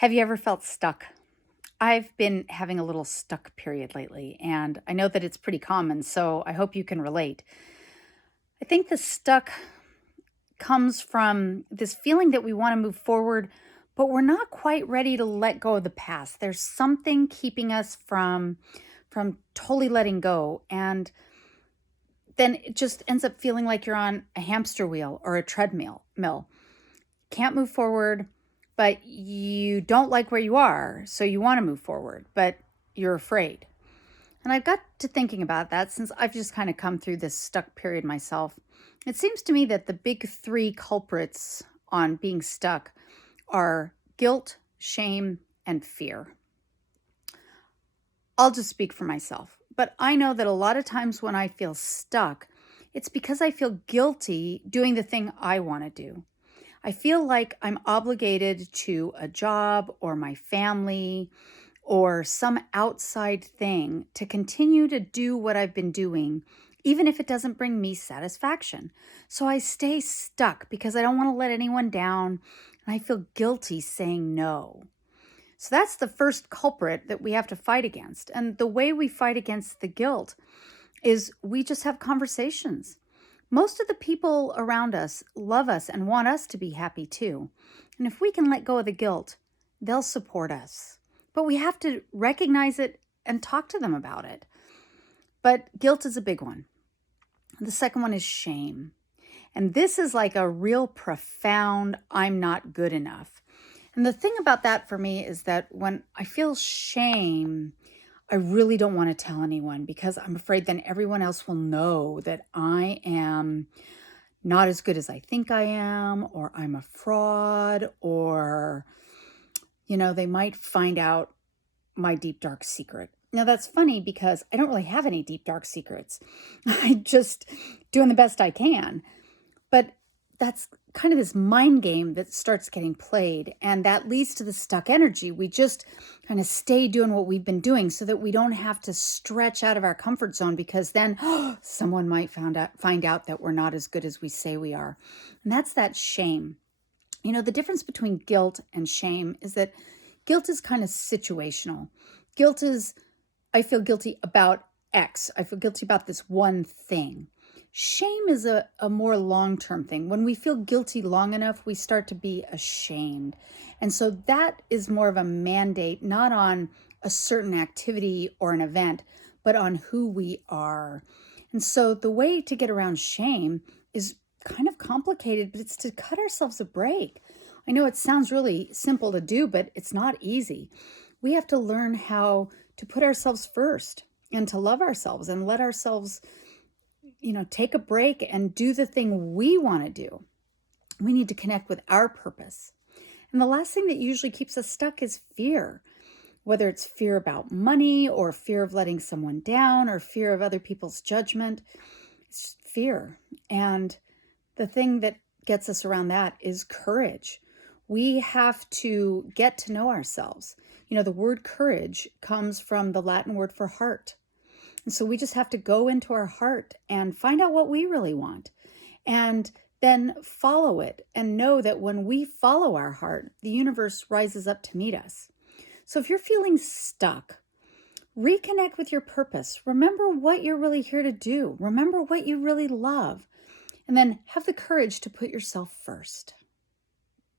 Have you ever felt stuck? I've been having a little stuck period lately, and I know that it's pretty common, so I hope you can relate. I think the stuck comes from this feeling that we want to move forward, but we're not quite ready to let go of the past. There's something keeping us from totally letting go, and then it just ends up feeling like you're on a hamster wheel or a treadmill. Can't move forward, but you don't like where you are, so you want to move forward, but you're afraid. And I've got to thinking about that since I've just kind of come through this stuck period myself. It seems to me that the big three culprits on being stuck are guilt, shame, and fear. I'll just speak for myself, but I know that a lot of times when I feel stuck, it's because I feel guilty doing the thing I want to do. I feel like I'm obligated to a job or my family or some outside thing to continue to do what I've been doing, even if it doesn't bring me satisfaction. So I stay stuck because I don't want to let anyone down and I feel guilty saying no. So that's the first culprit that we have to fight against. And the way we fight against the guilt is we just have conversations. Most of the people around us love us and want us to be happy too. And if we can let go of the guilt, they'll support us. But we have to recognize it and talk to them about it. But guilt is a big one. The second one is shame. And this is like a real profound, I'm not good enough. And the thing about that for me is that when I feel shame, I really don't want to tell anyone because I'm afraid then everyone else will know that I am not as good as I think I am, or I'm a fraud, or, they might find out my deep, dark secret. Now, that's funny because I don't really have any deep, dark secrets. I just doing the best I can. But that's kind of this mind game that starts getting played, and that leads to the stuck energy. We just kind of stay doing what we've been doing so that we don't have to stretch out of our comfort zone because then someone might find out that we're not as good as we say we are. And that's that shame. The difference between guilt and shame is that guilt is kind of situational. Guilt is, I feel guilty about X. I feel guilty about this one thing. Shame is a more long-term thing. When we feel guilty long enough, we start to be ashamed. And so that is more of a mandate, not on a certain activity or an event, but on who we are. And so the way to get around shame is kind of complicated, but it's to cut ourselves a break. I know it sounds really simple to do, but it's not easy. We have to learn how to put ourselves first and to love ourselves and let ourselves take a break and do the thing we want to do. We need to connect with our purpose. And the last thing that usually keeps us stuck is fear, whether it's fear about money or fear of letting someone down or fear of other people's judgment. It's just fear. And the thing that gets us around that is courage. We have to get to know ourselves. The word courage comes from the Latin word for heart. And so we just have to go into our heart and find out what we really want and then follow it and know that when we follow our heart, the universe rises up to meet us. So if you're feeling stuck, reconnect with your purpose. Remember what you're really here to do. Remember what you really love. And then have the courage to put yourself first.